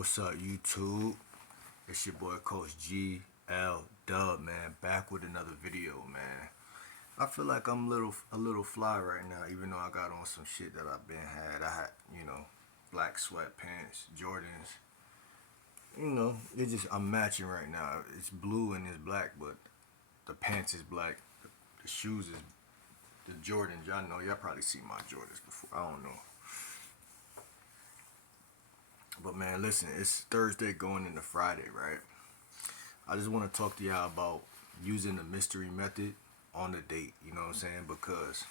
What's up, YouTube? It's your boy Coach GL Dub, man. Back with another video, man. I feel like I'm a little fly right now, even though I got on some shit that I've been had. I had, black sweatpants, Jordans. I'm matching right now. It's blue and it's black, but the pants is black. The shoes is the Jordans. Y'all probably seen my Jordans before. I don't know. But man, listen, it's Thursday going into Friday, right? I just want to talk to y'all about using the mystery method on the date, you know what I'm saying? Because,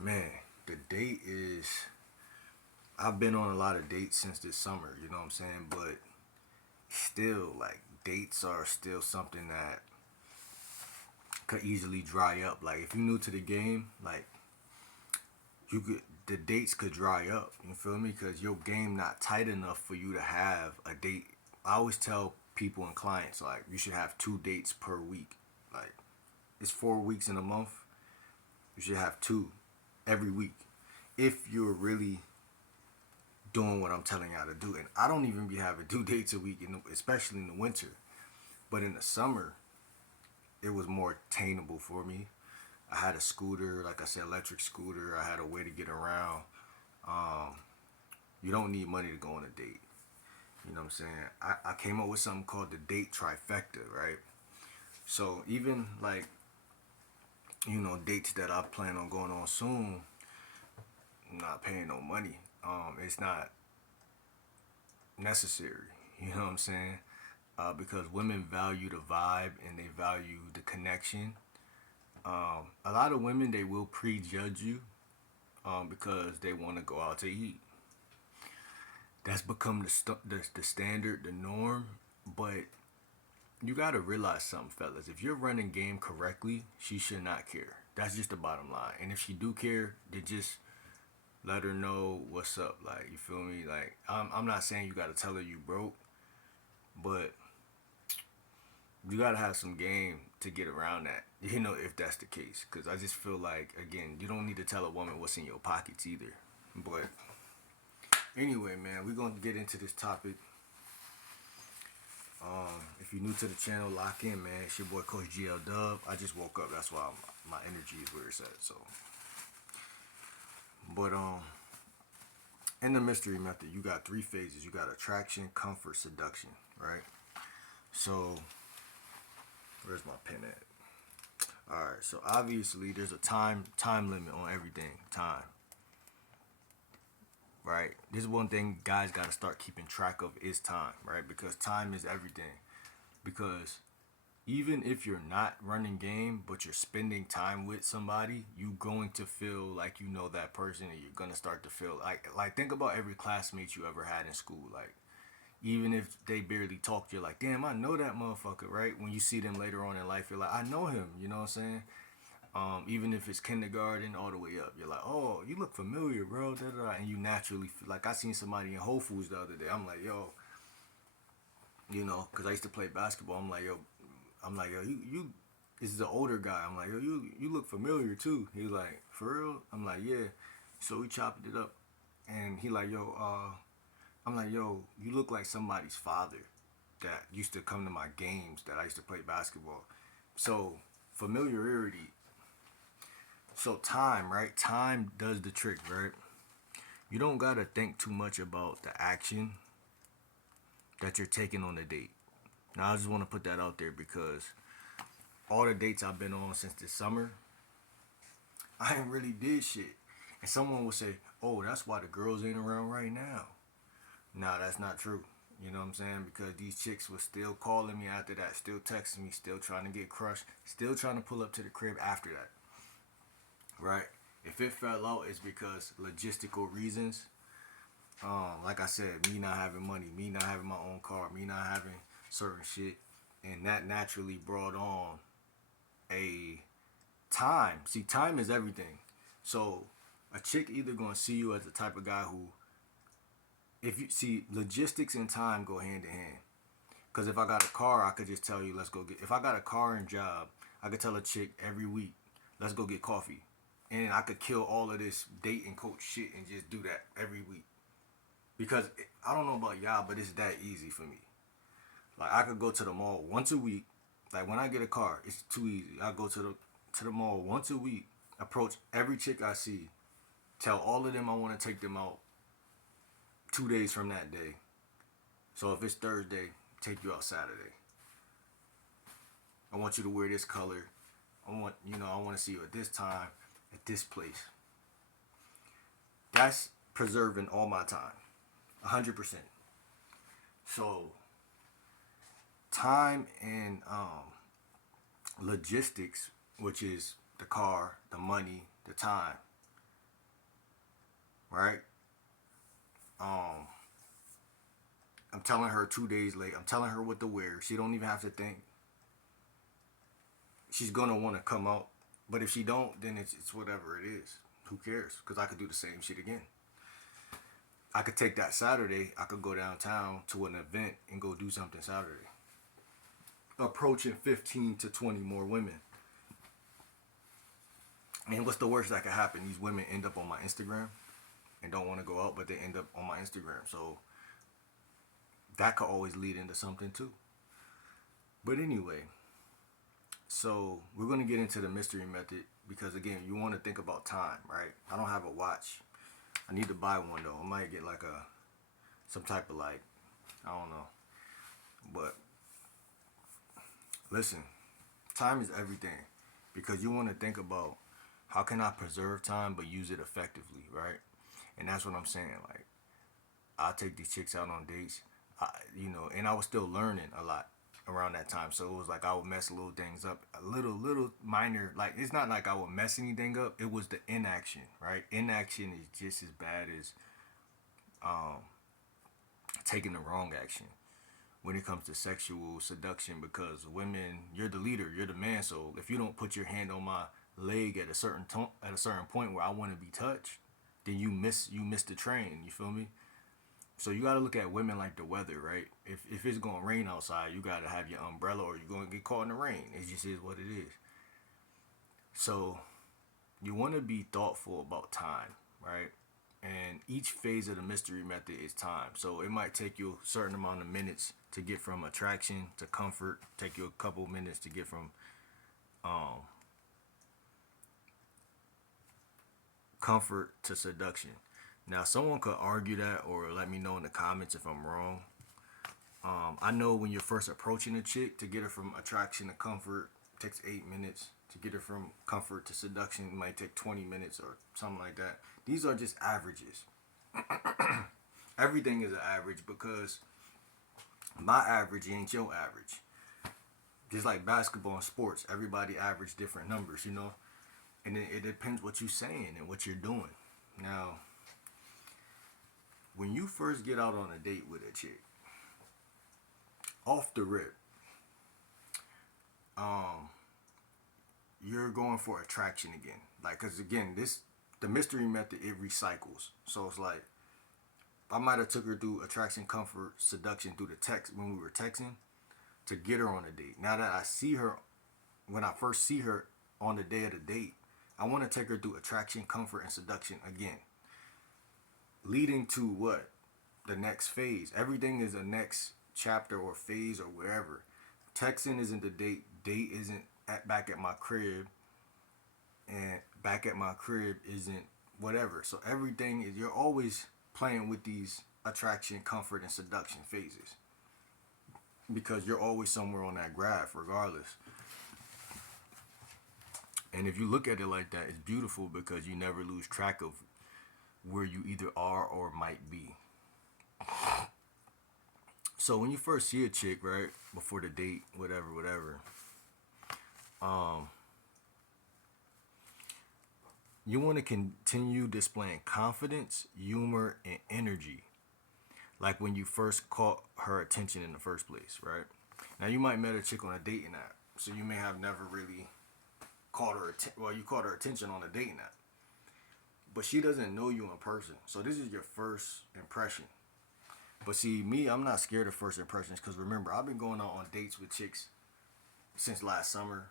man, the date is. I've been on a lot of dates since this summer, you know what I'm saying? But still, like, dates are still something that could easily dry up. Like, if you're new to the game, like, the dates could dry up, you feel me? Because your game not tight enough for you to have a date. I always tell people and clients, like, you should have 2 dates per week. Like, it's 4 weeks in a month. You should have 2 every week if you're really doing what I'm telling y'all to do. And I don't even be having 2 dates a week, especially in the winter. But in the summer, it was more attainable for me. I had a scooter, like I said, electric scooter. I had a way to get around. You don't need money to go on a date. You know what I'm saying? I came up with something called the date trifecta, right? So even like, dates that I plan on going on soon, I'm not paying no money. It's not necessary. You know what I'm saying? Because women value the vibe and they value the connection. A lot of women, they will prejudge you because they want to go out to eat. That's become the standard, the norm. But you got to realize something, fellas. If you're running game correctly, she should not care. That's just the bottom line. And if she do care, then just let her know what's up. Like, you feel me? Like, I'm not saying you got to tell her you broke, but you got to have some game to get around that, if that's the case. Because I just feel like, again, you don't need to tell a woman what's in your pockets either. But anyway, man, we're going to get into this topic. If you're new to the channel, lock in, man. It's your boy Coach GL Dub. I just woke up. That's why my energy is where it's at. So, but in the mystery method, you got 3 phases. You got attraction, comfort, seduction, right? So, where's my pen at? All right. So obviously, there's a time limit on everything. Time. Right? This is one thing guys got to start keeping track of is time, right? Because time is everything. Because even if you're not running game, but you're spending time with somebody, you going to feel like you know that person, and you're gonna start to feel like think about every classmate you ever had in school. Like, even if they barely talked, you're like, damn, I know that motherfucker, right? When you see them later on in life, you're like, I know him. You know what I'm saying? Even if it's kindergarten all the way up, you're like, oh, you look familiar, bro. Da, da, da. And you naturally feel like I seen somebody in Whole Foods the other day. I'm like, yo, because I used to play basketball. I'm like, yo, you. This is an older guy. I'm like, yo, you look familiar too. He's like, for real? I'm like, yeah. So we chopped it up, and he like, yo, I'm like, yo, you look like somebody's father that used to come to my games that I used to play basketball. So familiarity. So time, right? Time does the trick, right? You don't gotta think too much about the action that you're taking on the date. Now I just want to put that out there because all the dates I've been on since this summer, I ain't really did shit. And someone will say, oh, that's why the girls ain't around right now. Nah, that's not true. You know what I'm saying? Because these chicks were still calling me after that, still texting me, still trying to get crushed, still trying to pull up to the crib after that. Right? If it fell out, it's because logistical reasons. Like I said, me not having money, me not having my own car, me not having certain shit, and that naturally brought on a time. See, time is everything. So a chick either gonna see you as the type of guy who, if you see, logistics and time go hand in hand. Because if I got a car, I could just tell you, let's go get. If I got a car and job, I could tell a chick every week, let's go get coffee. And I could kill all of this date and coach shit and just do that every week. because I don't know about y'all, but it's that easy for me. Like I could go to the mall once a week. Like when I get a car, it's too easy. I go to the mall once a week, approach every chick I see, tell all of them I want to take them out 2 days from that day. So if it's Thursday, take you out Saturday. I want you to wear this color. I want to see you at this time, at this place. That's preserving all my time, 100%. So time and logistics, which is the car, the money, the time, right? Um, I'm telling her 2 days late. I'm telling her what to wear. She don't even have to think. She's gonna want to come out, but if she don't, then it's whatever it is. Who cares? Because I could do the same shit again. I could take that Saturday. I could go downtown to an event and go do something Saturday. Approaching 15 to 20 more women. And what's the worst that could happen? These women end up on my Instagram and don't want to go out, but they end up on my Instagram. So that could always lead into something too. But anyway, so we're going to get into the mystery method because, again, you want to think about time, right? I don't have a watch. I need to buy one though. I might get like some type of like, I don't know. But listen, time is everything because you want to think about how can I preserve time but use it effectively, right? And that's what I'm saying. Like, I take these chicks out on dates, and I was still learning a lot around that time. So it was like I would mess little things up, a little minor. Like it's not like I would mess anything up. It was the inaction, right? Inaction is just as bad as taking the wrong action when it comes to sexual seduction. Because women, you're the leader, you're the man. So if you don't put your hand on my leg at a certain point where I want to be touched, then you miss the train. You feel me? So you gotta look at women like the weather, right? If it's gonna rain outside, you gotta have your umbrella, or you're gonna get caught in the rain. It just is what it is. So you want to be thoughtful about time, right? And each phase of the mystery method is time. So it might take you a certain amount of minutes to get from attraction to comfort. Take you a couple minutes to get from um, comfort to seduction. Now, someone could argue that or let me know in the comments if I'm wrong. I know when you're first approaching a chick, to get her from attraction to comfort takes 8 minutes. To get her from comfort to seduction, it might take 20 minutes or something like that. These are just averages. Everything is an average because my average ain't your average. Just like basketball and sports, everybody average different numbers, And it depends what you're saying and what you're doing. Now, when you first get out on a date with a chick, off the rip, you're going for attraction again. Like, cause again, the mystery method, it recycles. So it's like I might have took her through attraction, comfort, seduction through the text when we were texting to get her on a date. Now that I see her, when I first see her on the day of the date, I want to take her through attraction, comfort, and seduction again, leading to what? The next phase. Everything is a next chapter or phase or wherever. Texting isn't the date. Date isn't back at my crib. And back at my crib isn't whatever. So everything is, you're always playing with these attraction, comfort, and seduction phases. Because you're always somewhere on that graph regardless. And if you look at it like that, it's beautiful because you never lose track of where you either are or might be. So when you first see a chick, right, before the date, whatever, you want to continue displaying confidence, humor, and energy, like when you first caught her attention in the first place, right? Now you might met a chick on a dating app, so you may have never really you caught her attention on a dating app, but she doesn't know you in person. So this is your first impression. But see, me, I'm not scared of first impressions because remember, I've been going out on dates with chicks since last summer,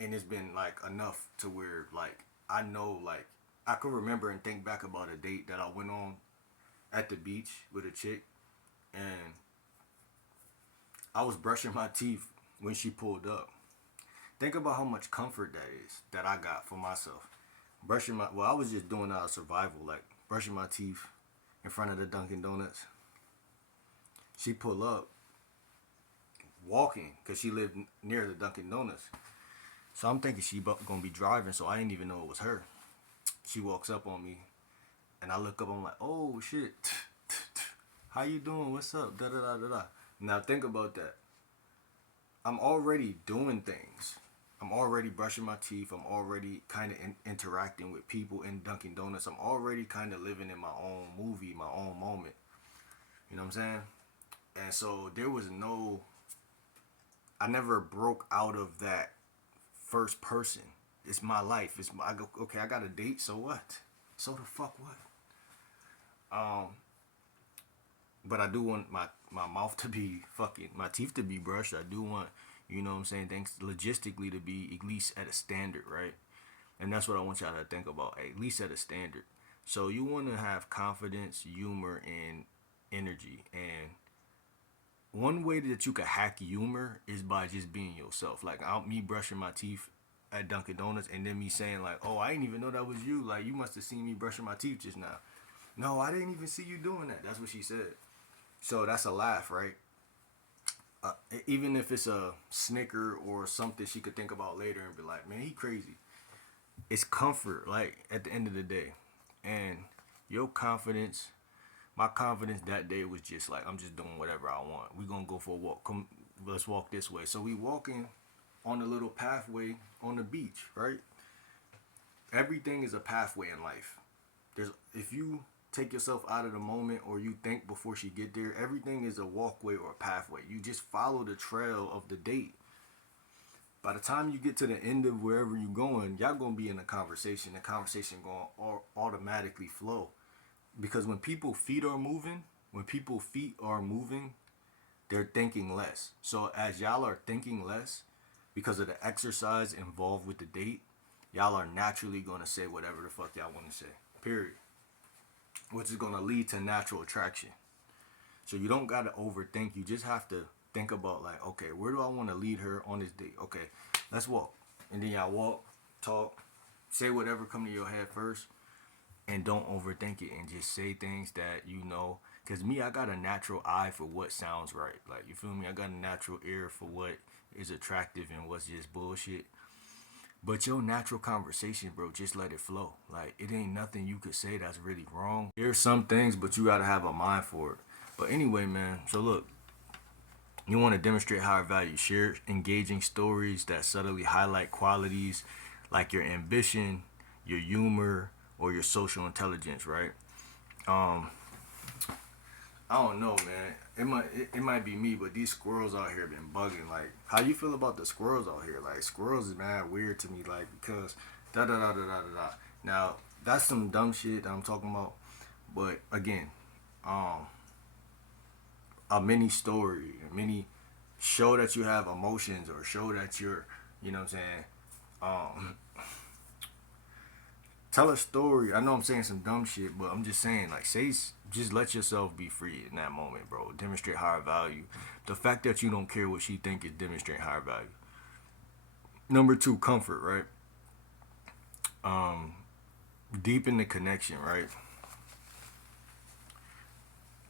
and it's been like enough to where like I know, like I could remember and think back about a date that I went on at the beach with a chick, and I was brushing my teeth when she pulled up. Think about how much comfort that is that I got for myself. I was just doing out of survival, like brushing my teeth in front of the Dunkin' Donuts. She pull up, walking, because she lived near the Dunkin' Donuts. So I'm thinking she gonna be driving, so I didn't even know it was her. She walks up on me, and I look up. I'm like, oh shit, how you doing? What's up? Da da da da da. Now think about that. I'm already doing things. I'm already brushing my teeth. I'm already kind of interacting with people in Dunkin' Donuts. I'm already kind of living in my own movie, my own moment. You know what I'm saying? And so there was no, I never broke out of that first person. It's my life. I go, okay, I got a date, so what? So the fuck what? But I do want my mouth to be fucking, my teeth to be brushed. I do want, you know what I'm saying, things logistically to be at least at a standard, right? And that's what I want y'all to think about, at least at a standard. So you want to have confidence, humor, and energy. And one way that you can hack humor is by just being yourself. Like me brushing my teeth at Dunkin' Donuts, and then me saying like, "Oh, I didn't even know that was you. Like you must have seen me brushing my teeth just now." No, I didn't even see you doing that. That's what she said. So that's a laugh, right? Even if it's a snicker or something she could think about later and be like, "Man, he crazy." It's comfort, like at the end of the day, and your confidence. My confidence that day was just like, I'm just doing whatever I want. We gonna go for a walk. Come, let's walk this way. So we walking on a little pathway on the beach, right? Everything is a pathway in life. There's if you take yourself out of the moment or you think before she get there, everything is a walkway or a pathway. You just follow the trail of the date. By the time you get to the end of wherever you're going, y'all gonna be in a conversation. The conversation gonna automatically flow. Because when people feet are moving, they're thinking less. So as y'all are thinking less, because of the exercise involved with the date, y'all are naturally gonna say whatever the fuck y'all want to say. Period. Which is gonna lead to natural attraction. So you don't gotta overthink. You just have to think about like, okay, where do I want to lead her on this date? Okay, let's walk. And then y'all walk, talk, say whatever come to your head first, and don't overthink it and just say things that you know. Because me, I got a natural eye for what sounds right. Like, you feel me? I got a natural ear for what is attractive and what's just bullshit. But your natural conversation, bro, just let it flow. Like, it ain't nothing you could say that's really wrong. There's some things, but you gotta have a mind for it. But anyway, man, so look, you want to demonstrate higher value. Share engaging stories that subtly highlight qualities like your ambition, your humor, or your social intelligence, right? Um, I don't know, man. It might be me, but these squirrels out here been bugging. Like, how you feel about the squirrels out here? Like, squirrels is mad weird to me. Like, because da da da da da da. Now, that's some dumb shit that I'm talking about. But again, um, a mini story, a mini show that you have emotions or show that you're, you know what I'm saying, um, tell a story. I know I'm saying some dumb shit, but I'm just saying, like, just let yourself be free in that moment, bro. Demonstrate higher value. The fact that you don't care what she think is demonstrate higher value. Number two, comfort, right? Um, Deepen the connection, right?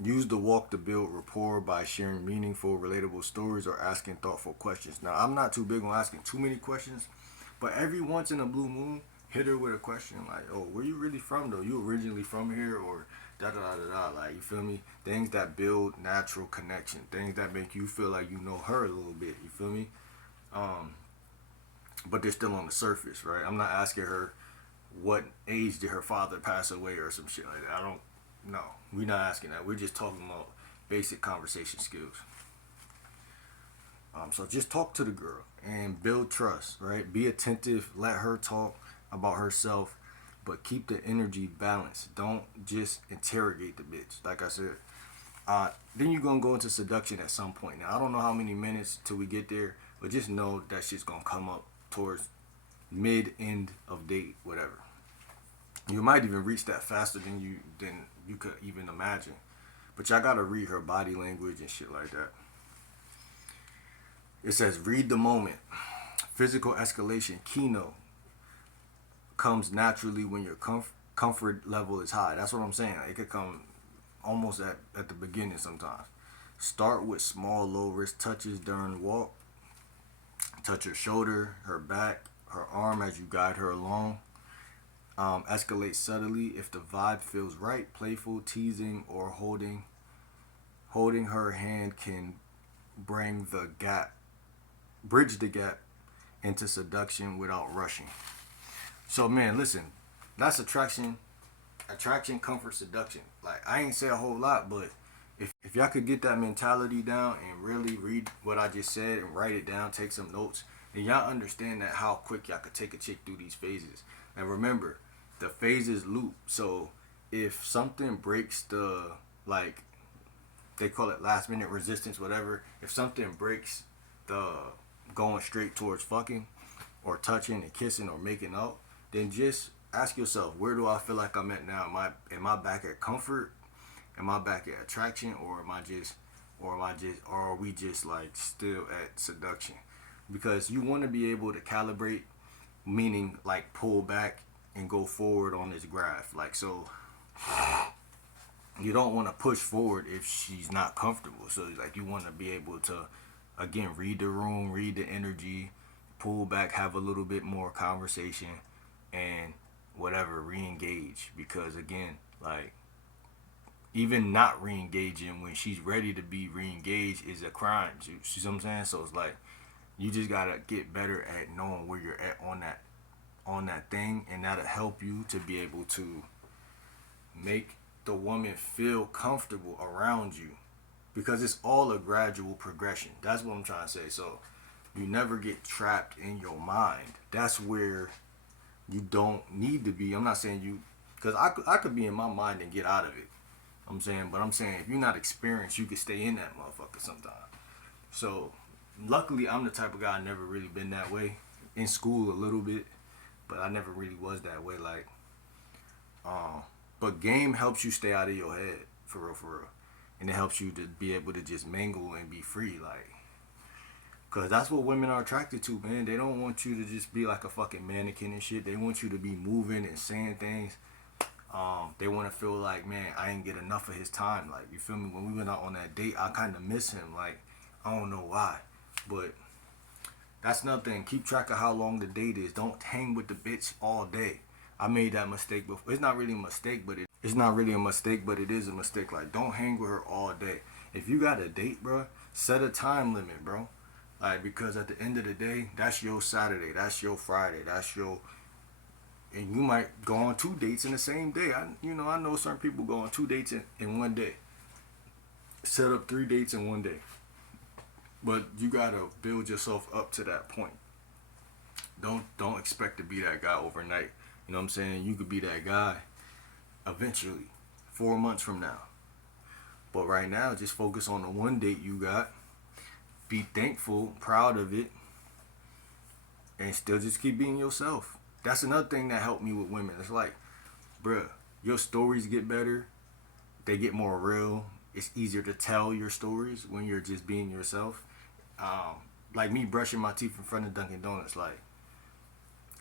Use the walk to build rapport by sharing meaningful, relatable stories or asking thoughtful questions. Now, I'm not too big on asking too many questions, but every once in a blue moon, hit her with a question like, "Oh, where you really from though? You originally from here or da da da da da?" Like, you feel me? Things that build natural connection, things that make you feel like you know her a little bit. You feel me? Um, but they're still on the surface, right? I'm not asking her what age did her father pass away or some shit like that. I don't. No, we're not asking that. We're just talking about basic conversation skills. So just talk to the girl and build trust, right? Be attentive. Let her talk about herself, but keep the energy balanced. Don't just interrogate the bitch. Like I said, then you're gonna go into seduction at some point. Now I don't know how many minutes till we get there, but just know that shit's gonna come up towards mid end of date, whatever. You might even reach that faster than you could even imagine. But y'all gotta read her body language and shit like that. It says read the moment. Physical escalation keynote comes naturally when your comfort level is high. That's what I'm saying. It could come almost at the beginning sometimes. Start with small low risk touches during walk. Touch her shoulder, her back, her arm as you guide her along. Escalate subtly if the vibe feels right. Playful, teasing, or holding her hand can bring the gap, bridge the gap into seduction without rushing. So man, listen, that's attraction, comfort, seduction. Like I ain't say a whole lot, but if y'all could get that mentality down and really read what I just said and write it down, take some notes, then y'all understand that how quick y'all could take a chick through these phases. And remember, the phases loop. So if something breaks the, like they call it last minute resistance, whatever. If something breaks the going straight towards fucking or touching and kissing or making out, then just ask yourself, where do I feel like I'm at now? Am I back at comfort? Am I back at attraction, or are we just like still at seduction? Because you want to be able to calibrate, meaning like pull back and go forward on this graph. Like so, you don't want to push forward if she's not comfortable. So like you want to be able to, again, read the room, read the energy, pull back, have a little bit more conversation, and whatever, re-engage. Because again, like even not re-engaging when she's ready to be re-engaged is a crime. You see what I'm saying? So it's like you just gotta get better at knowing where you're at on that thing, and that'll help you to be able to make the woman feel comfortable around you, because it's all a gradual progression. That's what I'm trying to say. So you never get trapped in your mind. That's where you don't need to be. I'm not saying you, because I could be in my mind and get out of it. But I'm saying if you're not experienced, you can stay in that motherfucker sometimes. So luckily, I'm the type of guy, I never really been that way. In school a little bit, but I never really was that way. Like, but game helps you stay out of your head, for real, and it helps you to be able to just mingle and be free, like, cause that's what women are attracted to, man. They don't want you to just be like a fucking mannequin and shit. They want you to be moving and saying things. They want to feel like, man, I ain't get enough of his time. Like, you feel me? When we went out on that date, I kind of miss him. Like, I don't know why, but that's nothing. Keep track of how long the date is. Don't hang with the bitch all day. I made that mistake before. It's not really a mistake, but it is a mistake. Like, don't hang with her all day. If you got a date, bro, set a time limit, bro. Like, because at the end of the day, that's your Saturday, that's your Friday, and you might go on 2 dates in the same day. I know certain people go on 2 dates in one day. Set up 3 dates in one day. But you gotta build yourself up to that point. Don't expect to be that guy overnight. You know what I'm saying? You could be that guy eventually, 4 months from now. But right now, just focus on the one date you got. Be thankful, proud of it, and still just keep being yourself. That's another thing that helped me with women. It's like, bruh, your stories get better. They get more real. It's easier to tell your stories when you're just being yourself. Like me brushing my teeth in front of Dunkin' Donuts. Like,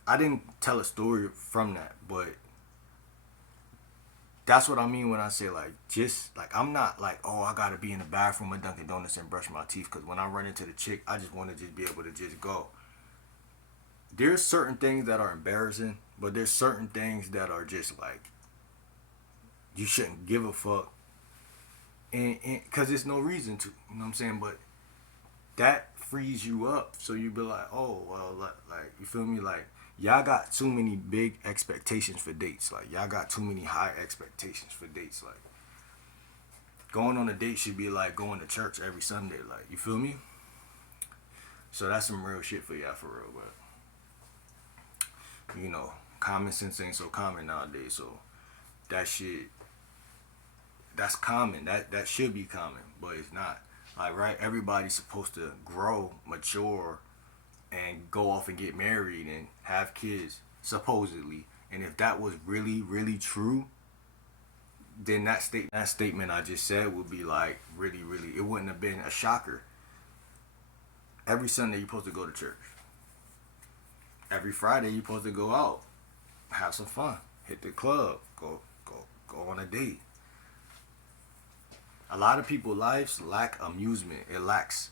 I didn't tell a story from that, but that's what I mean when I say, like, just, like, I'm not like, oh, I gotta be in the bathroom at Dunkin' Donuts and brush my teeth, because when I run into the chick, I just want to just be able to just go. There's certain things that are embarrassing, but there's certain things that are just like, you shouldn't give a fuck, and because there's no reason to, you know what I'm saying? But that frees you up, so you be like, oh, well, like, you feel me? Like, y'all got too many big expectations for dates. Like, y'all got too many high expectations for dates. Like, going on a date should be like going to church every Sunday. Like, you feel me? So that's some real shit for y'all, for real. But common sense ain't so common nowadays. So that shit, that's common. That should be common, but it's not. Like, right? Everybody's supposed to grow, mature, and go off and get married and have kids, supposedly, And if that was really, really true, then that statement I just said would be like really, really. It wouldn't have been a shocker. Every Sunday you're supposed to go to church. Every Friday you're supposed to go out, have some fun, hit the club, go on a date. A lot of people's lives lack amusement. It lacks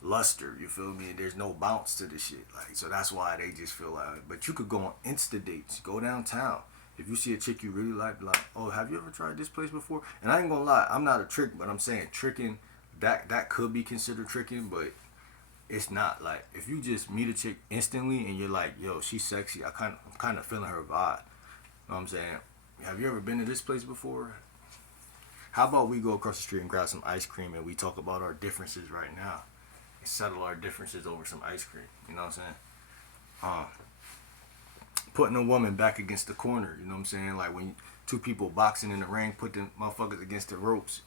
luster. You feel me? There's no bounce to the shit. Like, so that's why they just feel like. But you could go on Insta dates. Go downtown. If you see a chick you really like, be like, oh, have you ever tried this place before? And I ain't gonna lie, I'm not a trick, but I'm saying tricking. That could be considered tricking, but it's not. Like, if you just meet a chick instantly and you're like, yo, she's sexy. I'm kind of feeling her vibe. You know what I'm saying? Have you ever been to this place before? How about we go across the street and grab some ice cream and we talk about our differences right now and settle our differences over some ice cream? You know what I'm saying? Putting a woman back against the corner. You know what I'm saying? Like when two people boxing in the ring, put them motherfuckers against the ropes.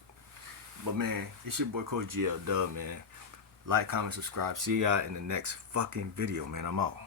But man, it's your boy Coach GL Dub, man. Like, comment, subscribe. See y'all in the next fucking video, man. I'm out.